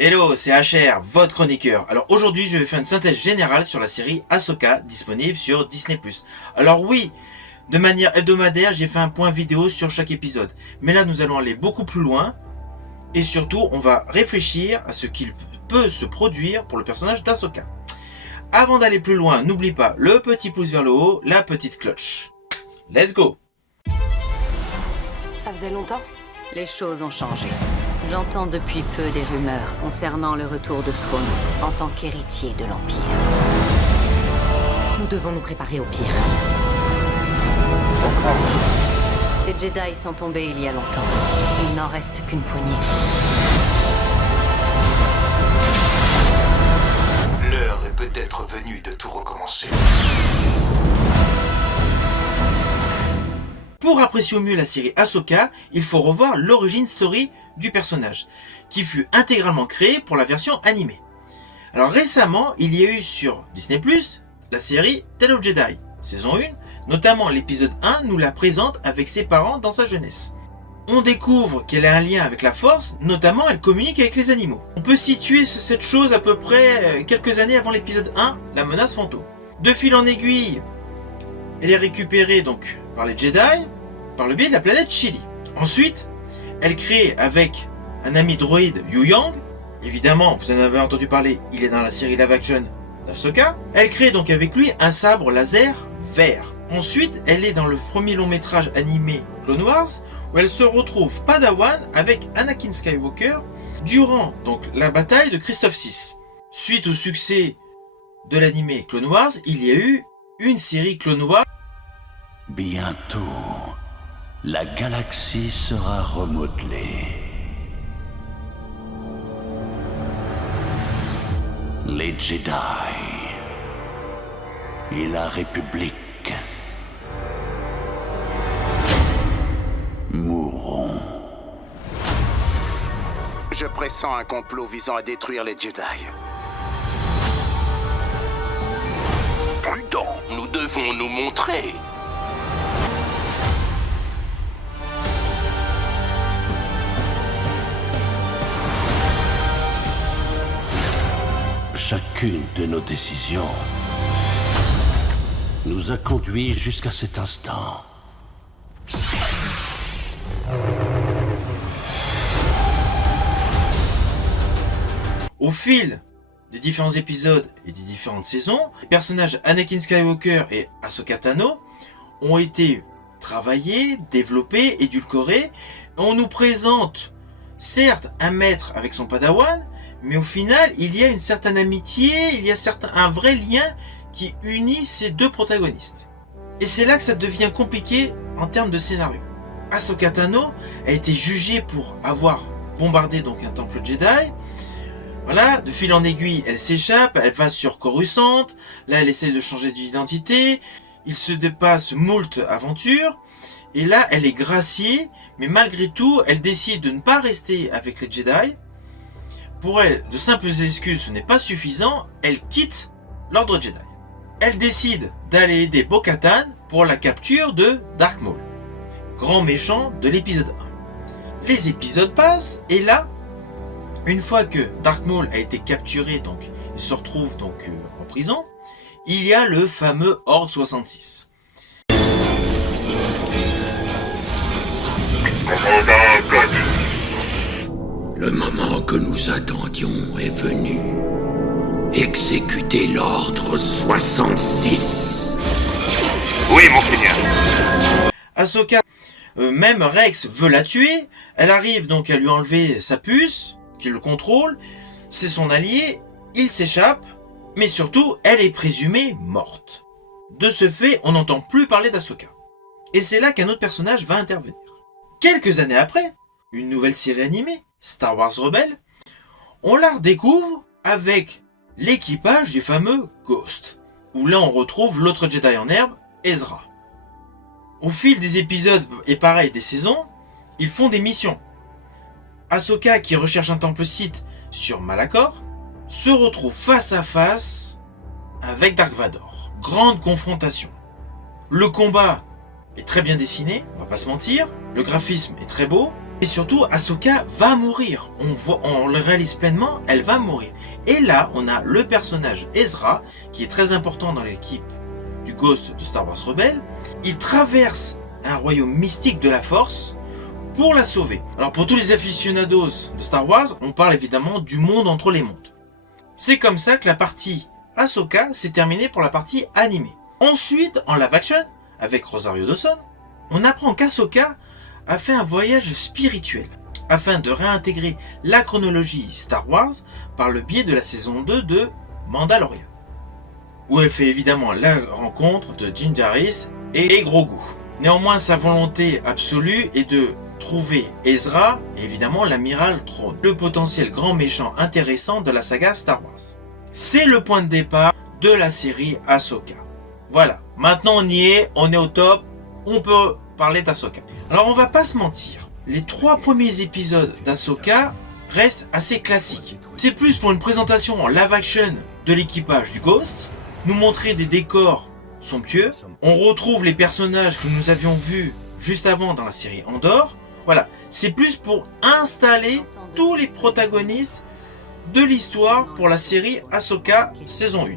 Hello, c'est HR, votre chroniqueur. Alors aujourd'hui, je vais faire une synthèse générale sur la série Ahsoka, disponible sur Disney+. Alors oui, de manière hebdomadaire, j'ai fait un point vidéo sur chaque épisode. Mais là, nous allons aller beaucoup plus loin. Et surtout, on va réfléchir à ce qu'il peut se produire pour le personnage d'Ahsoka. Avant d'aller plus loin, n'oublie pas le petit pouce vers le haut, la petite cloche. Let's go! Ça faisait longtemps? Les choses ont changé. J'entends depuis peu des rumeurs concernant le retour de Thrawn en tant qu'héritier de l'Empire. Nous devons nous préparer au pire. Les Jedi sont tombés il y a longtemps. Il n'en reste qu'une poignée. L'heure est peut-être venue de tout recommencer. Pour apprécier au mieux la série Ahsoka, il faut revoir l'origin story du personnage, qui fut intégralement créé pour la version animée. Alors récemment, il y a eu sur Disney+, la série Tale of Jedi, saison 1, notamment l'épisode 1 nous la présente avec ses parents dans sa jeunesse. On découvre qu'elle a un lien avec la Force, notamment elle communique avec les animaux. On peut situer cette chose à peu près quelques années avant l'épisode 1, la menace fantôme. De fil en aiguille, elle est récupérée donc par les Jedi, par le biais de la planète Chili. Ensuite, elle crée avec un ami droïde, Yu Yang, évidemment, vous en avez entendu parler, il est dans la série live action d'Ahsoka. Elle crée donc avec lui un sabre laser vert. Ensuite, elle est dans le premier long métrage animé Clone Wars, où elle se retrouve Padawan avec Anakin Skywalker durant donc la bataille de Christophe VI. Suite au succès de l'animé Clone Wars, il y a eu une série Clone Wars. Bientôt, la galaxie sera remodelée. Les Jedi et la République mourront. Je pressens un complot visant à détruire les Jedi. Prudent, nous devons nous montrer. Chacune de nos décisions nous a conduits jusqu'à cet instant. Au fil des différents épisodes et des différentes saisons, les personnages Anakin Skywalker et Ahsoka Tano ont été travaillés, développés, édulcorés. On nous présente certes un maître avec son padawan, mais au final, il y a une certaine amitié, il y a un vrai lien qui unit ces deux protagonistes. Et c'est là que ça devient compliqué en termes de scénario. Ahsoka Tano a été jugée pour avoir bombardé donc un temple Jedi. Voilà, de fil en aiguille, elle s'échappe, elle va sur Coruscant, là elle essaie de changer d'identité, il se dépasse moult aventures, et là elle est graciée, mais malgré tout, elle décide de ne pas rester avec les Jedi. Pour elle, de simples excuses, ce n'est pas suffisant, elle quitte l'ordre Jedi. Elle décide d'aller aider Bo-Katan pour la capture de Dark Maul, grand méchant de l'épisode 1. Les épisodes passent, et là, une fois que Dark Maul a été capturé donc, et se retrouve donc en prison, il y a le fameux Horde 66. Le moment que nous attendions est venu. Exécutez l'ordre 66. Oui, mon seigneur. Ahsoka, même Rex veut la tuer, elle arrive donc à lui enlever sa puce, qui le contrôle, c'est son allié, il s'échappe, mais surtout, elle est présumée morte. De ce fait, on n'entend plus parler d'Ahsoka. Et c'est là qu'un autre personnage va intervenir. Quelques années après, une nouvelle série animée, Star Wars Rebels, on la redécouvre avec l'équipage du fameux Ghost, où là on retrouve l'autre Jedi en herbe, Ezra. Au fil des épisodes et pareil des saisons, ils font des missions. Ahsoka, qui recherche un temple Sith sur Malachor, se retrouve face à face avec Dark Vador. Grande confrontation. Le combat est très bien dessiné, on va pas se mentir, le graphisme est très beau, Et surtout, Ahsoka va mourir. On le réalise pleinement, elle va mourir. Et là, on a le personnage Ezra, qui est très important dans l'équipe du Ghost de Star Wars Rebels. Il traverse un royaume mystique de la Force pour la sauver. Alors pour tous les aficionados de Star Wars, on parle évidemment du monde entre les mondes. C'est comme ça que la partie Ahsoka s'est terminée pour la partie animée. Ensuite, en live action, avec Rosario Dawson, on apprend qu'Ahsoka a fait un voyage spirituel afin de réintégrer la chronologie Star Wars par le biais de la saison 2 de Mandalorian, où elle fait évidemment la rencontre de Jar Jar et Grogu. Néanmoins, sa volonté absolue est de trouver Ezra et évidemment l'amiral Thrawn, le potentiel grand méchant intéressant de la saga Star Wars. C'est le point de départ de la série Ahsoka. Voilà, maintenant on y est, on est au top, on peut parler d'Ahsoka. Alors on va pas se mentir, les 3 premiers épisodes d'Ahsoka restent assez classiques. C'est plus pour une présentation en live action de l'équipage du Ghost, nous montrer des décors somptueux, on retrouve les personnages que nous avions vus juste avant dans la série Andor. Voilà, c'est plus pour installer tous les protagonistes de l'histoire pour la série Ahsoka saison 1.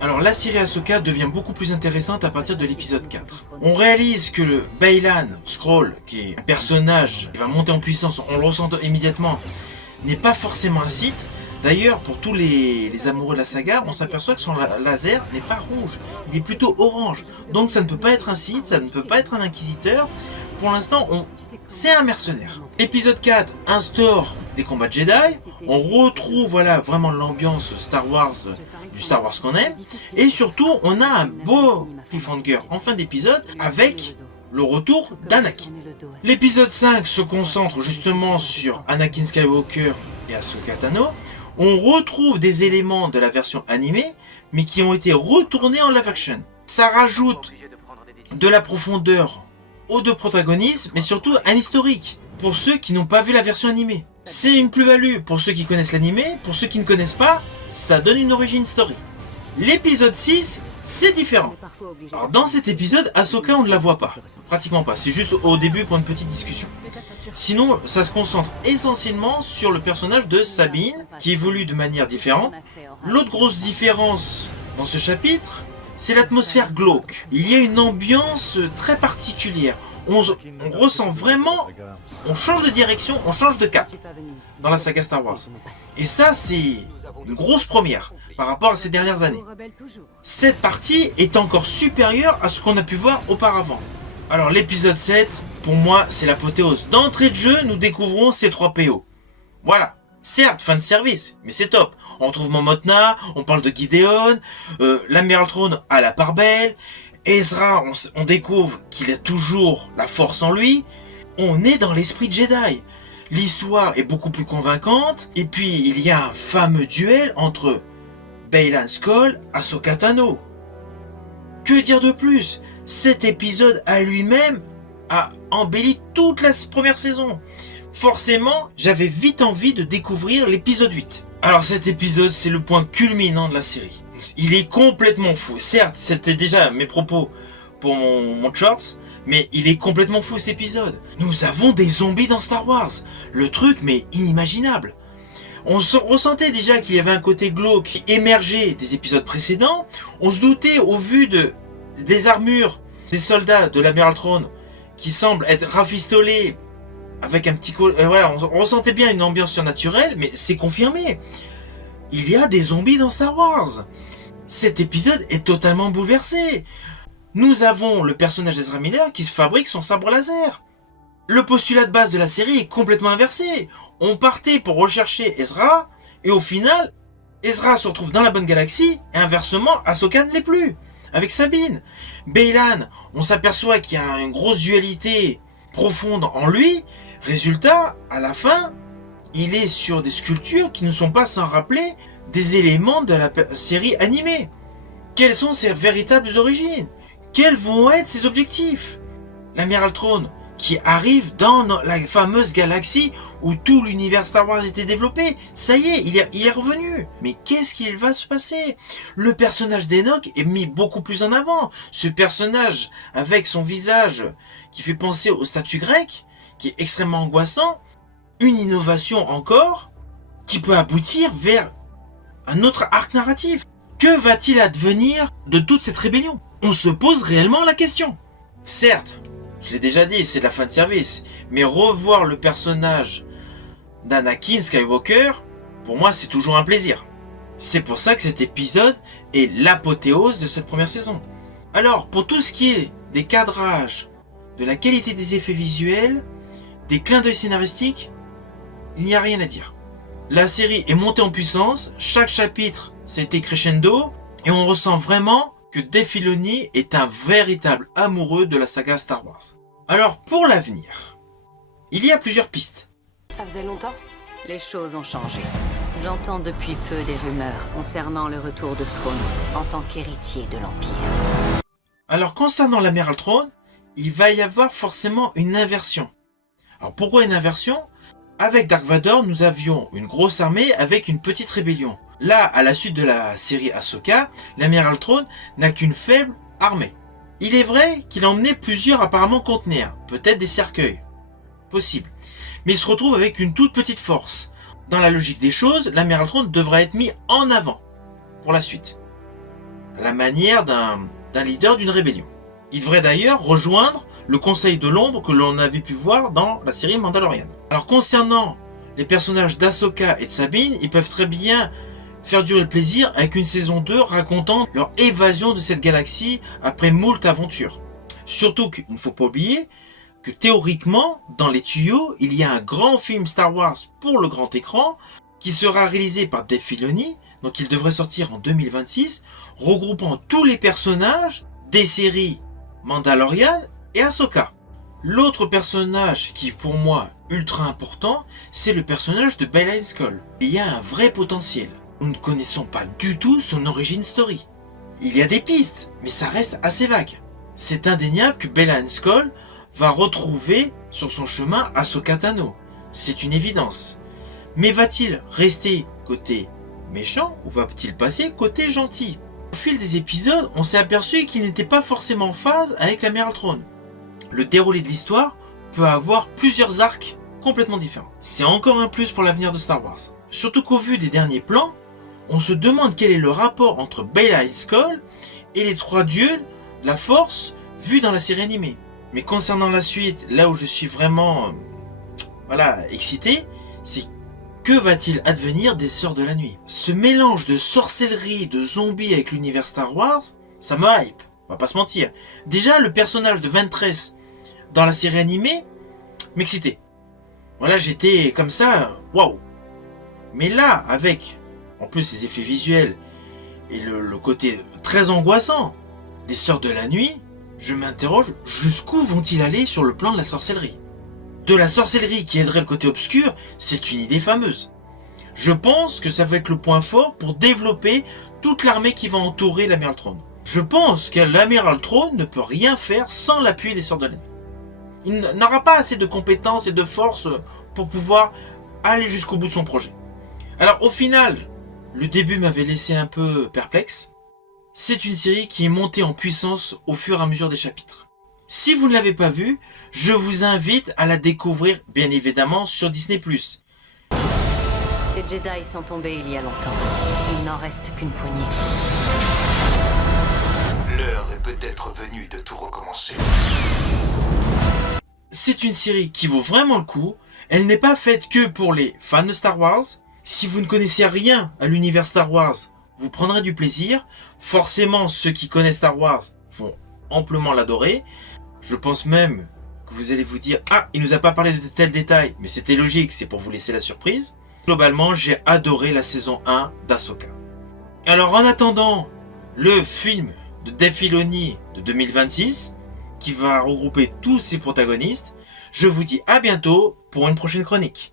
Alors la série Ahsoka devient beaucoup plus intéressante à partir de l'épisode 4. On réalise que le Baylan Skoll, qui est un personnage qui va monter en puissance, on le ressent immédiatement, n'est pas forcément un Sith. D'ailleurs, pour tous les amoureux de la saga, on s'aperçoit que son laser n'est pas rouge, il est plutôt orange. Donc ça ne peut pas être un Sith, ça ne peut pas être un inquisiteur. Pour l'instant, c'est un mercenaire. Épisode 4 instaure des combats de Jedi. On retrouve vraiment l'ambiance Star Wars, du Star Wars qu'on aime. Et surtout, on a un beau cliffhanger en fin d'épisode avec le retour d'Anakin. L'épisode 5 se concentre justement sur Anakin Skywalker et Ahsoka Tano. On retrouve des éléments de la version animée, mais qui ont été retournés en live action. Ça rajoute de la profondeur aux 2 protagonistes, mais surtout un historique, pour ceux qui n'ont pas vu la version animée. C'est une plus-value pour ceux qui connaissent l'animé, pour ceux qui ne connaissent pas, ça donne une origin story. L'épisode 6, c'est différent. Alors dans cet épisode, Ahsoka on ne la voit pas, pratiquement pas, c'est juste au début pour une petite discussion. Sinon, ça se concentre essentiellement sur le personnage de Sabine, qui évolue de manière différente. L'autre grosse différence dans ce chapitre, c'est l'atmosphère glauque. Il y a une ambiance très particulière. On ressent vraiment, on change de direction, on change de cap dans la saga Star Wars. Et ça, c'est une grosse première par rapport à ces dernières années. Cette partie est encore supérieure à ce qu'on a pu voir auparavant. Alors l'épisode 7, pour moi, c'est l'apothéose. D'entrée de jeu, nous découvrons ces 3 PO. Voilà. Certes, fin de service, mais c'est top. On retrouve Mon Mothma, on parle de Gideon, l'amiral Thrawn a la part belle, Ezra, on découvre qu'il a toujours la force en lui. On est dans l'esprit Jedi. L'histoire est beaucoup plus convaincante, et puis il y a un fameux duel entre Baylan Skoll et Ahsoka Tano. Que dire de plus? Cet épisode à lui-même a embelli toute la première saison. Forcément, j'avais vite envie de découvrir l'épisode 8. Alors cet épisode, c'est le point culminant de la série. Il est complètement fou. Certes, c'était déjà mes propos pour mon shorts, mais il est complètement fou cet épisode. Nous avons des zombies dans Star Wars. Le truc, mais inimaginable. On ressentait déjà qu'il y avait un côté glauque qui émergeait des épisodes précédents. On se doutait au vu des armures des soldats de l'amiral Thrawn qui semblent être rafistolés avec un petit... voilà, on ressentait bien une ambiance surnaturelle, mais c'est confirmé. Il y a des zombies dans Star Wars. Cet épisode est totalement bouleversé. Nous avons le personnage d'Ezra Miller qui se fabrique son sabre laser. Le postulat de base de la série est complètement inversé. On partait pour rechercher Ezra, et au final, Ezra se retrouve dans la bonne galaxie, et inversement, Ahsoka ne l'est plus, avec Sabine. Baylan, on s'aperçoit qu'il y a une grosse dualité profonde en lui. Résultat, à la fin, il est sur des sculptures qui ne sont pas sans rappeler des éléments de la série animée. Quelles sont ses véritables origines? Quels vont être ses objectifs? L'amiral Thrawn, qui arrive dans la fameuse galaxie où tout l'univers Star Wars était développé. Ça y est, il est revenu. Mais qu'est-ce qu'il va se passer? Le personnage d'Enoch est mis beaucoup plus en avant. Ce personnage, avec son visage qui fait penser aux statues grecques, qui est extrêmement angoissant, une innovation encore, qui peut aboutir vers un autre arc narratif. Que va-t-il advenir de toute cette rébellion? On se pose réellement la question. Certes, je l'ai déjà dit, c'est de la fanservice, mais revoir le personnage d'Anakin Skywalker, pour moi c'est toujours un plaisir. C'est pour ça que cet épisode est l'apothéose de cette première saison. Alors, pour tout ce qui est des cadrages, de la qualité des effets visuels, des clins d'œil scénaristiques, il n'y a rien à dire. La série est montée en puissance, chaque chapitre c'était crescendo, et on ressent vraiment que Dave Filoni est un véritable amoureux de la saga Star Wars. Alors, pour l'avenir, il y a plusieurs pistes. Ça faisait longtemps? Les choses ont changé. J'entends depuis peu des rumeurs concernant le retour de Thrawn en tant qu'héritier de l'Empire. Alors, concernant l'amiral Thrawn, il va y avoir forcément une inversion. Alors, pourquoi une inversion? Avec Dark Vador, nous avions une grosse armée avec une petite rébellion. Là, à la suite de la série Ahsoka, l'amiral Thrawn n'a qu'une faible armée. Il est vrai qu'il a emmené plusieurs apparemment conteneurs, peut-être des cercueils. Possible. Mais il se retrouve avec une toute petite force. Dans la logique des choses, l'amiral Thrawn devra être mis en avant pour la suite. À la manière d'un leader d'une rébellion. Il devrait d'ailleurs rejoindre le Conseil de l'Ombre que l'on avait pu voir dans la série Mandalorian. Alors concernant les personnages d'Ahsoka et de Sabine, ils peuvent très bien faire durer le plaisir avec une saison 2 racontant leur évasion de cette galaxie après moult aventures. Surtout qu'il ne faut pas oublier que théoriquement, dans les tuyaux, il y a un grand film Star Wars pour le grand écran qui sera réalisé par Dave Filoni, donc il devrait sortir en 2026, regroupant tous les personnages des séries Mandalorian et Ahsoka. L'autre personnage qui est pour moi ultra important, c'est le personnage de Bella Skull. Il y a un vrai potentiel. Nous ne connaissons pas du tout son origin story. Il y a des pistes, mais ça reste assez vague. C'est indéniable que Bella Skull va retrouver sur son chemin Ahsoka Tano. C'est une évidence. Mais va-t-il rester côté méchant ou va-t-il passer côté gentil? Au fil des épisodes, on s'est aperçu qu'il n'était pas forcément en phase avec l'amiral Thrawn. Le déroulé de l'histoire peut avoir plusieurs arcs complètement différents. C'est encore un plus pour l'avenir de Star Wars. Surtout qu'au vu des derniers plans, on se demande quel est le rapport entre Bella Skull et les trois dieux de la Force vus dans la série animée. Mais concernant la suite, là où je suis vraiment excité, c'est que va-t-il advenir des Sœurs de la Nuit? Ce mélange de sorcellerie, de zombies avec l'univers Star Wars, ça me hype, on va pas se mentir. Déjà, le personnage de Ventress dans la série animée m'excitait. Voilà, j'étais comme ça, waouh. Mais là, avec en plus les effets visuels et le côté très angoissant des Sœurs de la Nuit, je m'interroge jusqu'où vont-ils aller sur le plan de la sorcellerie. De la sorcellerie qui aiderait le côté obscur, c'est une idée fameuse. Je pense que ça va être le point fort pour développer toute l'armée qui va entourer l'amiral Thrawn. Je pense que l'amiral Thrawn ne peut rien faire sans l'appui des Sœurs de la Nuit. Il n'aura pas assez de compétences et de force pour pouvoir aller jusqu'au bout de son projet. Alors au final, le début m'avait laissé un peu perplexe. C'est une série qui est montée en puissance au fur et à mesure des chapitres. Si vous ne l'avez pas vue, je vous invite à la découvrir bien évidemment sur Disney+. Les Jedi sont tombés il y a longtemps. Il n'en reste qu'une poignée. L'heure est peut-être venue de tout recommencer. C'est une série qui vaut vraiment le coup. Elle n'est pas faite que pour les fans de Star Wars. Si vous ne connaissez rien à l'univers Star Wars, vous prendrez du plaisir. Forcément, ceux qui connaissent Star Wars vont amplement l'adorer. Je pense même que vous allez vous dire « Ah, il nous a pas parlé de tel détail », mais c'était logique, c'est pour vous laisser la surprise. Globalement, j'ai adoré la saison 1 d'Ahsoka. Alors en attendant le film de Dave Filoni de 2026, qui va regrouper tous ses protagonistes, je vous dis à bientôt pour une prochaine chronique.